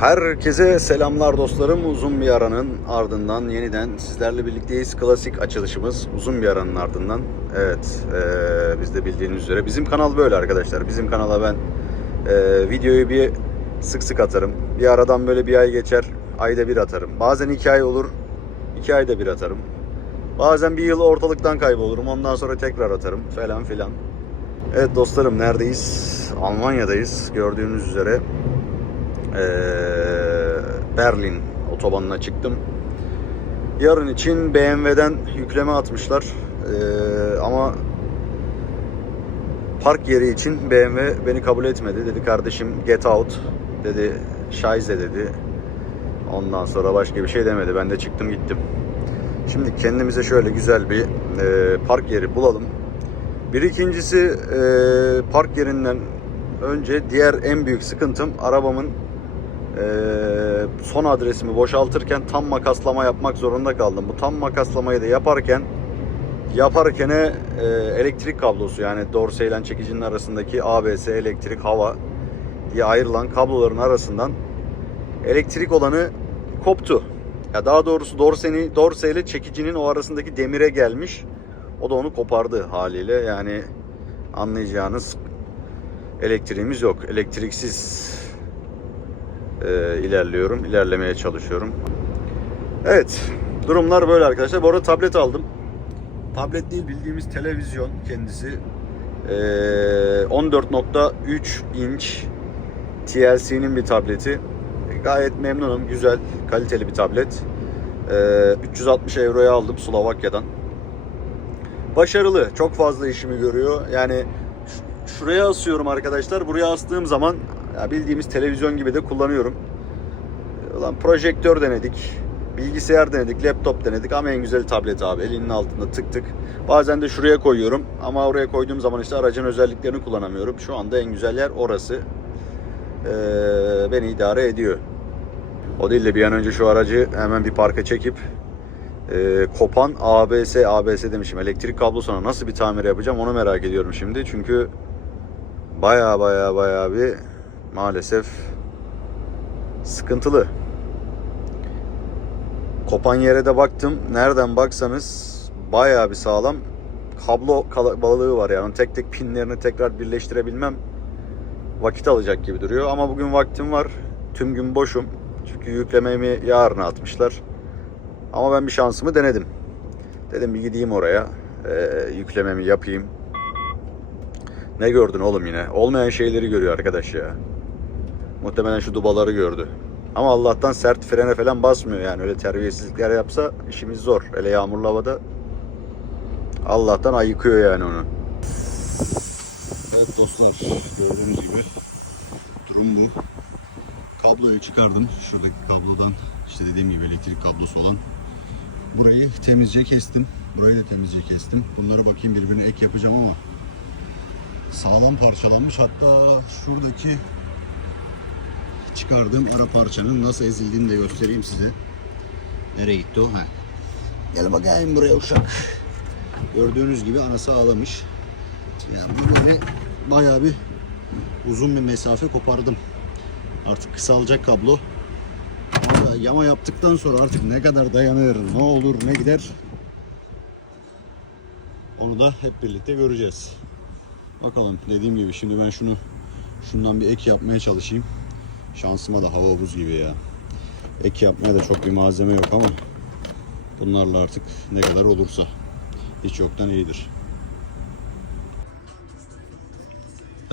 Herkese selamlar dostlarım. Uzun bir aranın ardından yeniden sizlerle birlikteyiz. Klasik açılışımız uzun bir aranın ardından. Evet, eee, biz de bildiğiniz üzere bizim kanal böyle arkadaşlar. Bizim kanala ben eee, videoyu bir sık sık atarım. Bir aradan böyle bir ay geçer, ayda bir atarım. Bazen iki ay olur, iki ayda bir atarım. Bazen bir yıl ortalıktan kaybolurum, ondan sonra tekrar atarım falan filan. Evet dostlarım neredeyiz? Almanya'dayız gördüğünüz üzere. Ee, Berlin otobanına çıktım. Yarın için BMW'den yükleme atmışlar. Ee, ama park yeri için BMW beni kabul etmedi. Dedi kardeşim get out dedi. Şaize dedi. Ondan sonra başka bir şey demedi. Ben de çıktım gittim. Şimdi kendimize şöyle güzel bir e, park yeri bulalım. Bir ikincisi e, park yerinden önce diğer en büyük sıkıntım arabamın son adresimi boşaltırken tam makaslama yapmak zorunda kaldım. Bu tam makaslamayı da yaparken yaparken e, elektrik kablosu yani dorse çekicinin arasındaki ABS elektrik hava diye ayrılan kabloların arasından elektrik olanı koptu. Ya daha doğrusu dorseni dorse çekicinin o arasındaki demire gelmiş. O da onu kopardı haliyle. Yani anlayacağınız elektriğimiz yok. Elektriksiz e, ilerliyorum. ilerlemeye çalışıyorum. Evet. Durumlar böyle arkadaşlar. Bu arada tablet aldım. Tablet değil bildiğimiz televizyon kendisi. E, 14.3 inç TLC'nin bir tableti. Gayet memnunum. Güzel, kaliteli bir tablet. E, 360 euroya aldım Slovakya'dan. Başarılı. Çok fazla işimi görüyor. Yani şuraya asıyorum arkadaşlar. Buraya astığım zaman ya bildiğimiz televizyon gibi de kullanıyorum. Ulan projektör denedik. Bilgisayar denedik, laptop denedik ama en güzel tablet abi. Elinin altında tık tık. Bazen de şuraya koyuyorum ama oraya koyduğum zaman işte aracın özelliklerini kullanamıyorum. Şu anda en güzel yer orası. Ee, beni idare ediyor. O değil de bir an önce şu aracı hemen bir parka çekip e, kopan ABS, ABS demişim elektrik kablosuna nasıl bir tamir yapacağım onu merak ediyorum şimdi. Çünkü baya baya baya bir maalesef sıkıntılı. Kopan yere de baktım. Nereden baksanız baya bir sağlam kablo kalabalığı var yani tek tek pinlerini tekrar birleştirebilmem vakit alacak gibi duruyor. Ama bugün vaktim var. Tüm gün boşum. Çünkü yüklememi yarına atmışlar. Ama ben bir şansımı denedim. Dedim bir gideyim oraya. eee, yüklememi yapayım. Ne gördün oğlum yine? Olmayan şeyleri görüyor arkadaş ya. Muhtemelen şu dubaları gördü. Ama Allah'tan sert frene falan basmıyor yani. Öyle terbiyesizlikler yapsa işimiz zor. Hele yağmurlu havada. Allah'tan ayıkıyor yani onu. Evet dostlar gördüğünüz gibi durum bu. Kabloyu çıkardım. Şuradaki kablodan işte dediğim gibi elektrik kablosu olan. Burayı temizce kestim. Burayı da temizce kestim. Bunlara bakayım birbirine ek yapacağım ama sağlam parçalanmış. Hatta şuradaki çıkardığım ara parçanın nasıl ezildiğini de göstereyim size. Nereye gitti o? Ha. Gel bakayım buraya uşak. Gördüğünüz gibi anası ağlamış. Yani böyle bayağı bir uzun bir mesafe kopardım. Artık kısalacak kablo. Ama yama yaptıktan sonra artık ne kadar dayanır, ne olur, ne gider onu da hep birlikte göreceğiz. Bakalım dediğim gibi şimdi ben şunu şundan bir ek yapmaya çalışayım. Şansıma da hava buz gibi ya. Ek yapmaya da çok bir malzeme yok ama bunlarla artık ne kadar olursa hiç yoktan iyidir.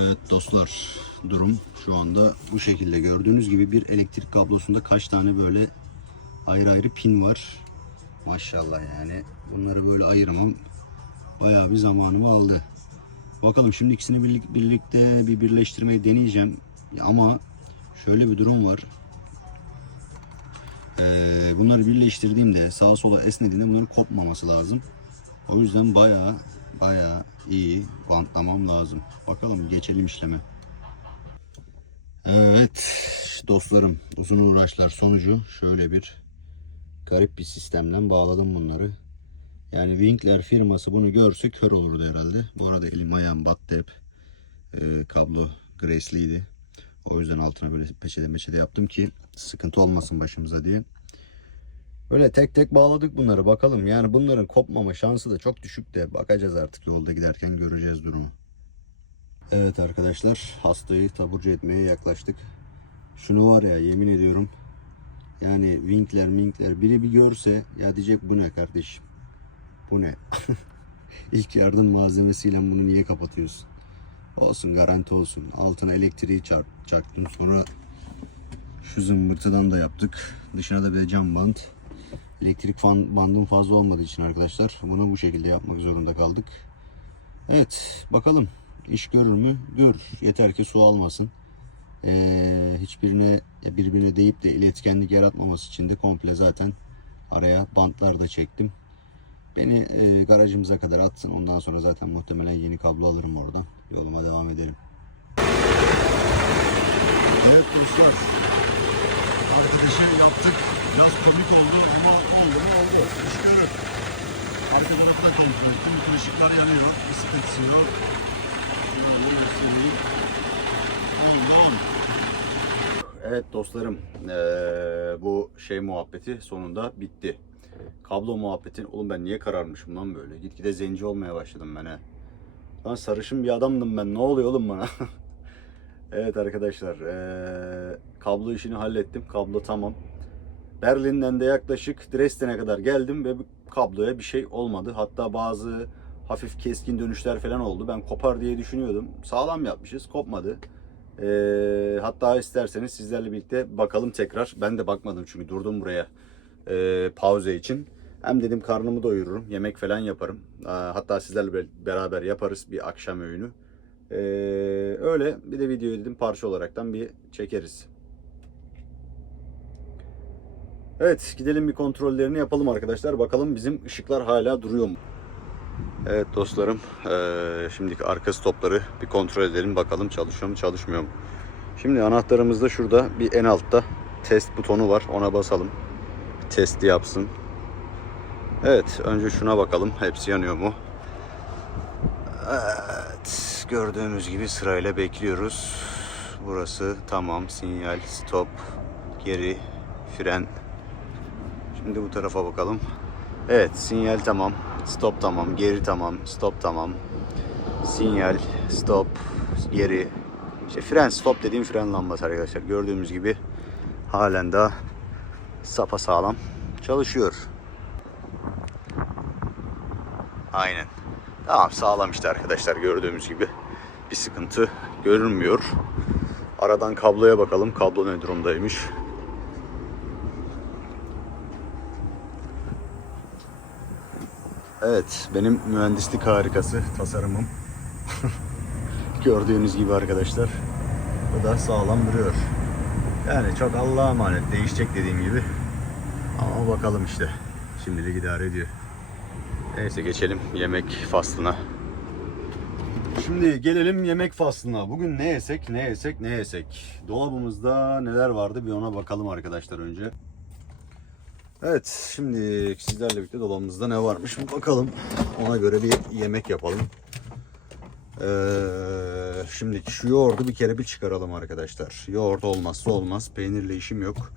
Evet dostlar durum şu anda bu şekilde gördüğünüz gibi bir elektrik kablosunda kaç tane böyle ayrı ayrı pin var. Maşallah yani bunları böyle ayırmam bayağı bir zamanımı aldı. Bakalım şimdi ikisini birlik- birlikte bir birleştirmeyi deneyeceğim. Ama şöyle bir durum var. Ee, bunları birleştirdiğimde sağa sola esnediğimde bunların kopmaması lazım. O yüzden bayağı bayağı iyi bantlamam lazım. Bakalım geçelim işleme. Evet dostlarım uzun uğraşlar sonucu şöyle bir garip bir sistemden bağladım bunları. Yani Winkler firması bunu görse kör olurdu herhalde. Bu arada elim ayağım battı hep. Ee, kablo gresliydi. O yüzden altına böyle peçete meçete yaptım ki sıkıntı olmasın başımıza diye. Öyle tek tek bağladık bunları bakalım. Yani bunların kopmama şansı da çok düşük de bakacağız artık yolda giderken göreceğiz durumu. Evet arkadaşlar hastayı taburcu etmeye yaklaştık. Şunu var ya yemin ediyorum yani winkler minkler biri bir görse ya diyecek bu ne kardeşim bu ne İlk yardım malzemesiyle bunu niye kapatıyorsun olsun garanti olsun. Altına elektriği çarp, çaktım. Sonra şu zımbırtıdan da yaptık. Dışına da bir de cam bant. Elektrik fan, bandım fazla olmadığı için arkadaşlar bunu bu şekilde yapmak zorunda kaldık. Evet bakalım. İş görür mü? Görür. Yeter ki su almasın. Ee, hiçbirine birbirine deyip de iletkenlik yaratmaması için de komple zaten araya bantlar da çektim. Beni e, garajımıza kadar atsın. Ondan sonra zaten muhtemelen yeni kablo alırım oradan. Yoluma devam edelim. Evet dostlar. Arkadaşı yaptık. Biraz komik oldu ama oldu mu oldu. İş görür. Arka tarafı da kontrol ettim. Bütün ışıklar yanıyor. Bir sıkıntısı yok. Şunu göstereyim. Oldu oldu. Evet dostlarım, eee, bu şey muhabbeti sonunda bitti. Kablo muhabbeti, oğlum ben niye kararmışım lan böyle? Gitgide zenci olmaya başladım ben he. Lan sarışın bir adamdım ben, ne oluyor oğlum bana? evet arkadaşlar, eee, kablo işini hallettim, kablo tamam. Berlin'den de yaklaşık Dresden'e kadar geldim ve kabloya bir şey olmadı. Hatta bazı hafif keskin dönüşler falan oldu. Ben kopar diye düşünüyordum. Sağlam yapmışız, kopmadı. Ee, hatta isterseniz sizlerle birlikte bakalım tekrar. Ben de bakmadım çünkü durdum buraya e, pauze için. Hem dedim karnımı doyururum, yemek falan yaparım. Hatta sizlerle be- beraber yaparız bir akşam öğünü. Ee, öyle bir de videoyu dedim parça olaraktan bir çekeriz. Evet gidelim bir kontrollerini yapalım arkadaşlar. Bakalım bizim ışıklar hala duruyor mu? Evet dostlarım, eee şimdiki arka stopları bir kontrol edelim bakalım çalışıyor mu çalışmıyor mu. Şimdi anahtarımızda şurada bir en altta test butonu var ona basalım. Testi yapsın. Evet önce şuna bakalım hepsi yanıyor mu? Evet gördüğümüz gibi sırayla bekliyoruz. Burası tamam sinyal stop geri fren. Şimdi bu tarafa bakalım. Evet sinyal tamam. Stop tamam. Geri tamam. Stop tamam. Sinyal, stop, geri. İşte fren stop dediğim fren lambası arkadaşlar. Gördüğümüz gibi halen daha sapa sağlam çalışıyor. Aynen. Tamam sağlam işte arkadaşlar gördüğümüz gibi. Bir sıkıntı görünmüyor. Aradan kabloya bakalım. Kablo ne durumdaymış. Evet, benim mühendislik harikası tasarımım. Gördüğünüz gibi arkadaşlar. Bu da sağlam duruyor. Yani çok Allah'a emanet. Değişecek dediğim gibi. Ama bakalım işte. Şimdilik idare ediyor. Neyse geçelim yemek faslına. Şimdi gelelim yemek faslına. Bugün ne yesek, ne yesek, ne yesek. Dolabımızda neler vardı bir ona bakalım arkadaşlar önce. Evet, şimdi sizlerle birlikte dolabımızda ne varmış bakalım. Ona göre bir yemek yapalım. Ee, şimdi şu yoğurdu bir kere bir çıkaralım arkadaşlar. Yoğurt olmazsa olmaz. Peynirle işim yok.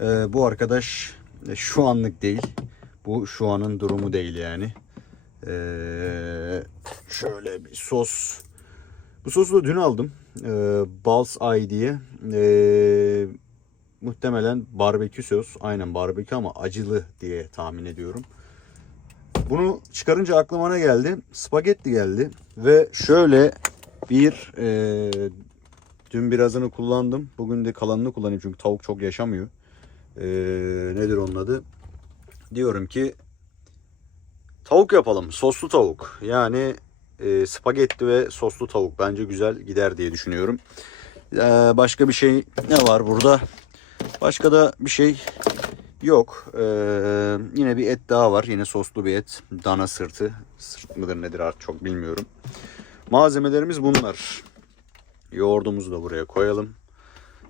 Ee, bu arkadaş e, şu anlık değil. Bu şu anın durumu değil yani. Ee, şöyle bir sos. Bu sosu da dün aldım. Ee, Balls Eye diye. Ee, muhtemelen barbekü sos. Aynen barbekü ama acılı diye tahmin ediyorum. Bunu çıkarınca aklıma ne geldi? Spagetti geldi. Ve şöyle bir e, dün birazını kullandım. Bugün de kalanını kullanayım çünkü tavuk çok yaşamıyor. E, nedir onun adı? Diyorum ki tavuk yapalım. Soslu tavuk. Yani e, spagetti ve soslu tavuk bence güzel gider diye düşünüyorum. E, başka bir şey ne var burada? Başka da bir şey yok. Ee, yine bir et daha var. Yine soslu bir et. Dana sırtı. Sırt mıdır nedir artık çok bilmiyorum. Malzemelerimiz bunlar. Yoğurdumuzu da buraya koyalım.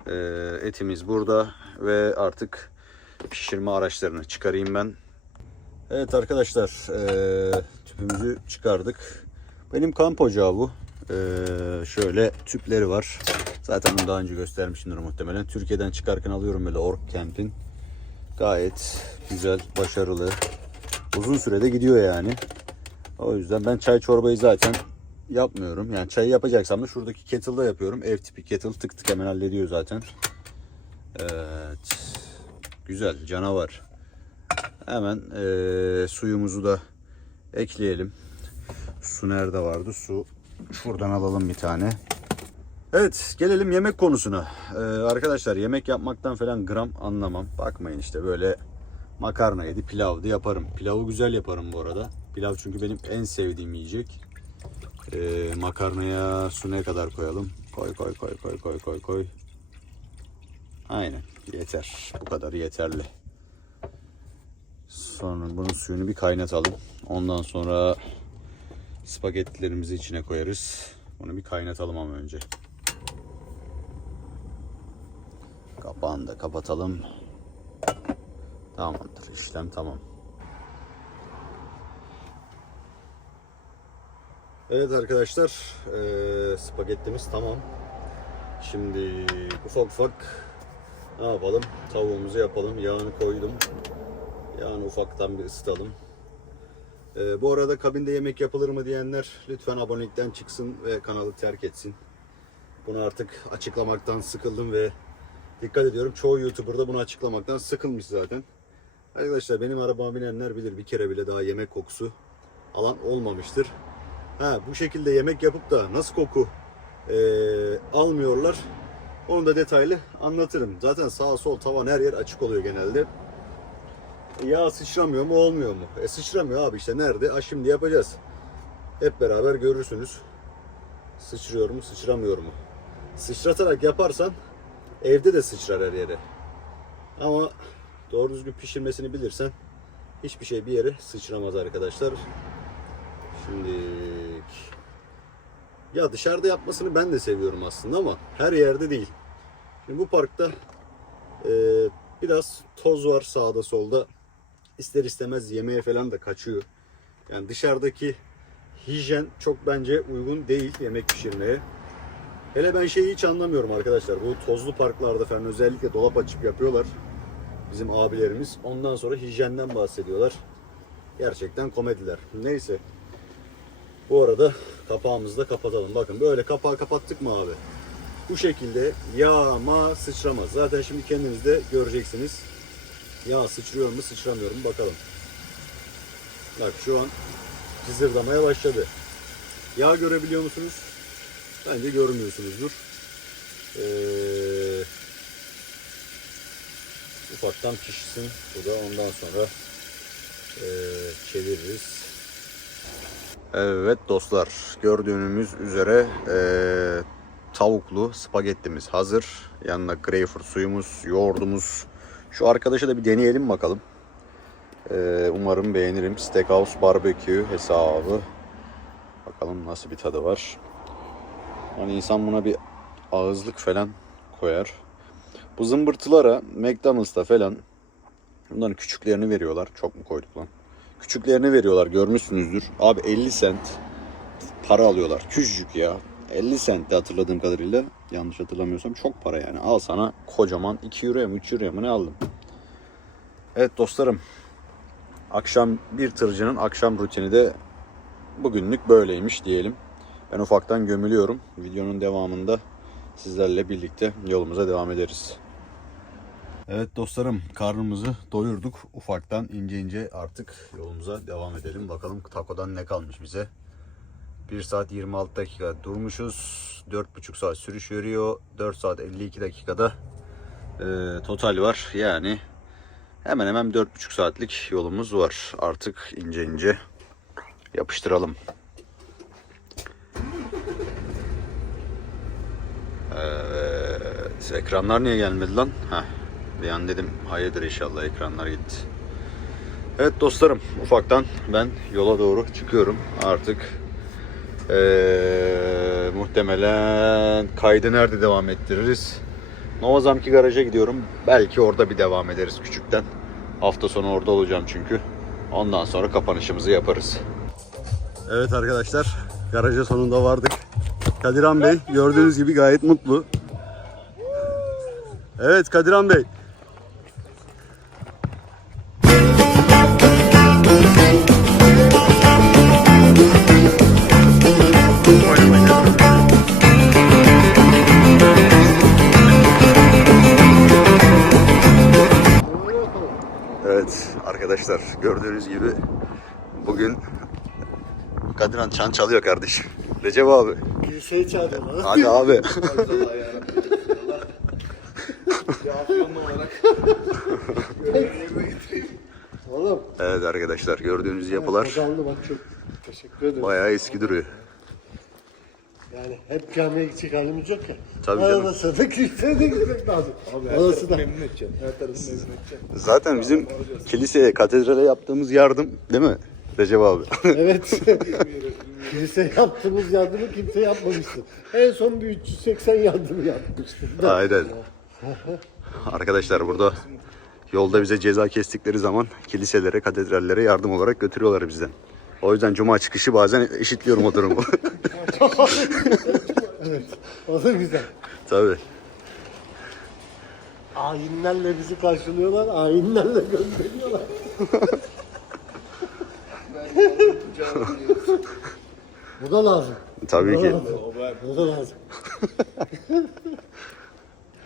Ee, etimiz burada. Ve artık pişirme araçlarını çıkarayım ben. Evet arkadaşlar. ee, tüpümüzü çıkardık. Benim kamp ocağı bu. Ee, şöyle tüpleri var. Zaten bunu daha önce göstermişimdir muhtemelen. Türkiye'den çıkarken alıyorum böyle Ork Camp'in. Gayet güzel, başarılı. Uzun sürede gidiyor yani. O yüzden ben çay çorbayı zaten yapmıyorum. Yani çayı yapacaksam da şuradaki kettle'da yapıyorum. Ev tipi kettle tık tık hemen hallediyor zaten. Evet. Güzel canavar. Hemen eee, suyumuzu da ekleyelim. Su nerede vardı? Su şuradan alalım bir tane. Evet gelelim yemek konusuna. Ee, arkadaşlar yemek yapmaktan falan gram anlamam. Bakmayın işte böyle makarnaydı, pilavdı yaparım. Pilavı güzel yaparım bu arada. Pilav çünkü benim en sevdiğim yiyecek. Ee, makarnaya su ne kadar koyalım? Koy koy koy koy koy koy koy. Aynen yeter. Bu kadar yeterli. Sonra bunun suyunu bir kaynatalım. Ondan sonra spagettilerimizi içine koyarız. Bunu bir kaynatalım ama önce. Kapağını da kapatalım. Tamamdır. işlem tamam. Evet arkadaşlar. eee spagettimiz tamam. Şimdi ufak ufak ne yapalım? Tavuğumuzu yapalım. Yağını koydum. Yağını ufaktan bir ısıtalım. Ee, bu arada kabinde yemek yapılır mı diyenler lütfen abonelikten çıksın ve kanalı terk etsin. Bunu artık açıklamaktan sıkıldım ve dikkat ediyorum çoğu YouTuber da bunu açıklamaktan sıkılmış zaten. Arkadaşlar benim arabama binenler bilir bir kere bile daha yemek kokusu alan olmamıştır. Ha bu şekilde yemek yapıp da nasıl koku eee, almıyorlar onu da detaylı anlatırım. Zaten sağ sol tavan her yer açık oluyor genelde. Ya sıçramıyor mu olmuyor mu? E sıçramıyor abi işte nerede? Ha şimdi yapacağız. Hep beraber görürsünüz. Sıçrıyor mu sıçramıyor mu? Sıçratarak yaparsan evde de sıçrar her yere. Ama doğru düzgün pişirmesini bilirsen hiçbir şey bir yere sıçramaz arkadaşlar. Şimdi ya dışarıda yapmasını ben de seviyorum aslında ama her yerde değil. Şimdi bu parkta e, biraz toz var sağda solda. İster istemez yemeğe falan da kaçıyor. Yani dışarıdaki hijyen çok bence uygun değil yemek pişirmeye. Hele ben şeyi hiç anlamıyorum arkadaşlar. Bu tozlu parklarda falan özellikle dolap açıp yapıyorlar. Bizim abilerimiz. Ondan sonra hijyenden bahsediyorlar. Gerçekten komediler. Neyse. Bu arada kapağımızı da kapatalım. Bakın böyle kapağı kapattık mı abi? Bu şekilde yağma sıçramaz. Zaten şimdi kendiniz de göreceksiniz. Yağ sıçrıyor mu sıçramıyor mu bakalım. Bak şu an cızırdamaya başladı. Yağ görebiliyor musunuz? Bence görmüyorsunuzdur. Ee, ufaktan pişsin. Bu da ondan sonra ee, çeviririz. Evet dostlar gördüğünüz üzere eee, tavuklu spagettimiz hazır. Yanına greyfurt suyumuz, yoğurdumuz. Şu arkadaşı da bir deneyelim bakalım. Eee, umarım beğenirim. Steakhouse barbecue hesabı. Bakalım nasıl bir tadı var. Hani insan buna bir ağızlık falan koyar. Bu zımbırtılara McDonald's'ta falan bunların küçüklerini veriyorlar. Çok mu koyduk lan? Küçüklerini veriyorlar görmüşsünüzdür. Abi 50 sent para alıyorlar. Küçücük ya. 50 sent de hatırladığım kadarıyla. Yanlış hatırlamıyorsam çok para yani. Al sana kocaman 2 euroya mı 3 euroya mı ne aldım. Evet dostlarım. Akşam bir tırcının akşam rutini de bugünlük böyleymiş diyelim. Ben ufaktan gömülüyorum. Videonun devamında sizlerle birlikte yolumuza devam ederiz. Evet dostlarım karnımızı doyurduk. Ufaktan ince ince artık yolumuza devam edelim. Bakalım takodan ne kalmış bize. 1 saat 26 dakika durmuşuz. 4,5 saat sürüş yürüyor. 4 saat 52 dakikada e, total var. Yani hemen hemen 4,5 saatlik yolumuz var. Artık ince ince yapıştıralım. Evet, ekranlar niye gelmedi lan? Heh, bir an dedim hayırdır inşallah ekranlar gitti. Evet dostlarım ufaktan ben yola doğru çıkıyorum artık. Ee, muhtemelen kaydı nerede devam ettiririz? Novazamki garaja gidiyorum. Belki orada bir devam ederiz küçükten. Hafta sonu orada olacağım çünkü. Ondan sonra kapanışımızı yaparız. Evet arkadaşlar garaja sonunda vardık. Kadiran Bey gördüğünüz gibi gayet mutlu. Evet Kadiran Bey. Evet arkadaşlar gördüğünüz gibi bugün Kadiran çan çalıyor kardeşim. Recep abi. Kiliseyi çağırıyorlar. Hadi abi. Oğlum. Evet arkadaşlar gördüğünüz yapılar Kazandı bak çok. Teşekkür ederim. bayağı eski duruyor. Yani hep camiye gidecek halimiz yok ya. Tabii canım. Arada sırada kiliseye de gitmek lazım. Orası da. Memnun edeceksin. Her tarafı memnun edeceksin. Zaten bizim kiliseye, katedrale yaptığımız yardım değil mi Recep abi? Evet. Kilise yaptığımız yardımı kimse yapmamıştı. En son bir 380 yardımı yapmıştım. Aynen. Arkadaşlar burada yolda bize ceza kestikleri zaman kiliselere, katedrallere yardım olarak götürüyorlar bizden. O yüzden cuma çıkışı bazen eşitliyorum o durumu. O da güzel. Tabii. Ayinlerle bizi karşılıyorlar, ayinlerle gönderiyorlar. Bu da lazım. Tabii Bu da ki. lazım. Bu da lazım.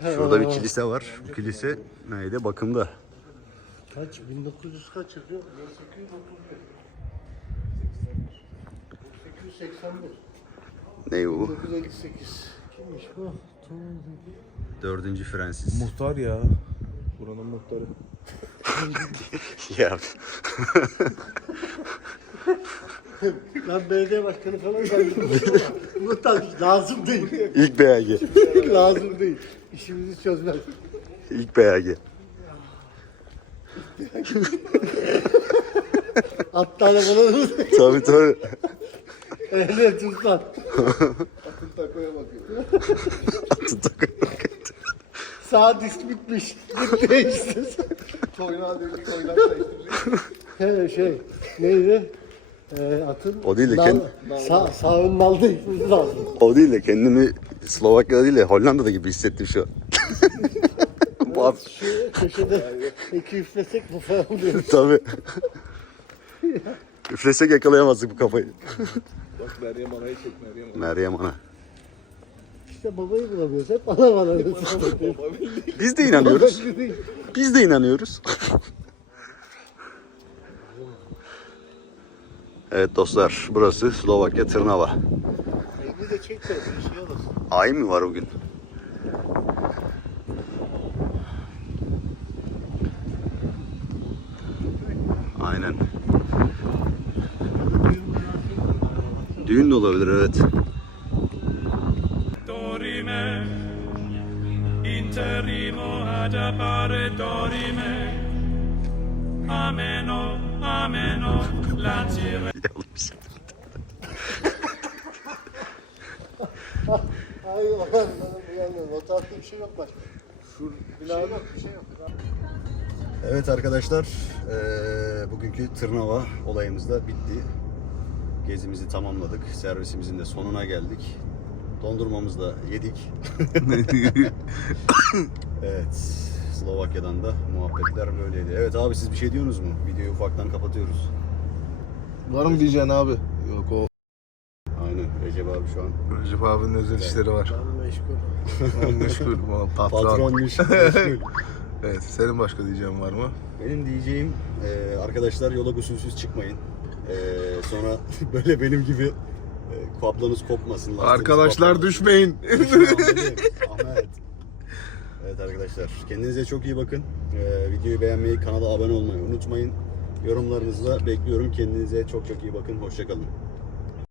Şurada bir kilise var. Bu kilise neydi? Bakımda. Kaç? 1900 kaç yapıyor? 1881. 1881. Ne bu? 1958. Kimmiş bu? Dördüncü Francis. Muhtar ya. Buranın muhtarı. ya. Ben belediye başkanı falan zannediyorum. Bu tabii lazım değil. İlk BAG. lazım değil. İşimizi çözmez. İlk BAG. Hatta da bana Tabii tabii. Ehliyet ustan. Atın takımı. Sağ disk bitmiş. Git değiştir. Toynağı dedik, toynak. He şey neydi? Ee, atın O değil de nal, kend- sağ, sağın nal lazım. O değil de kendimi Slovakya'da değil de Hollanda'da gibi hissettim şu an. Bu ab- Şu köşede iki üflesek bu falan oluyor. Tabii. Üflesek yakalayamazdık bu kafayı. Bak Meryem Ana'yı çek Meryem Ana. Meryem Ana. İşte babayı bulamıyoruz. Hep ana bana. Biz de inanıyoruz. Biz de inanıyoruz. evet dostlar burası Slovakya Tırnava. Elini de çek de bir şey olur. Ay mı var bugün? Aynen. Düğün de olabilir evet. dorime, interrimo ad appare dorime. Ameno, ameno, lancire. Ay aman bana uyanmıyorum. O tarafta bir şey yok başka. Şu bir şey yok bir şey yok. Evet arkadaşlar, eee, bugünkü Tırnava olayımız da bitti. Gezimizi tamamladık. Servisimizin de sonuna geldik. Dondurmamızı da yedik. evet, Slovakya'dan da muhabbetler böyleydi. Evet abi siz bir şey diyorsunuz mu? Videoyu ufaktan kapatıyoruz. Var mı diyeceksin abi? Yok o Aynen, Recep abi şu an. Recep abinin özel işleri var. Ben meşgul. Meşgul. Patron. Patronmuş. meşgul. Evet. Senin başka diyeceğin var mı? Benim diyeceğim eee, arkadaşlar yola gusülsüz çıkmayın. Eee, sonra böyle benim gibi e, kablanız kopmasın. lastiğiniz Arkadaşlar düşmeyin. Ahmet. Evet arkadaşlar kendinize çok iyi bakın. Ee, videoyu beğenmeyi, kanala abone olmayı unutmayın. Yorumlarınızı da bekliyorum. Kendinize çok çok iyi bakın. Hoşçakalın.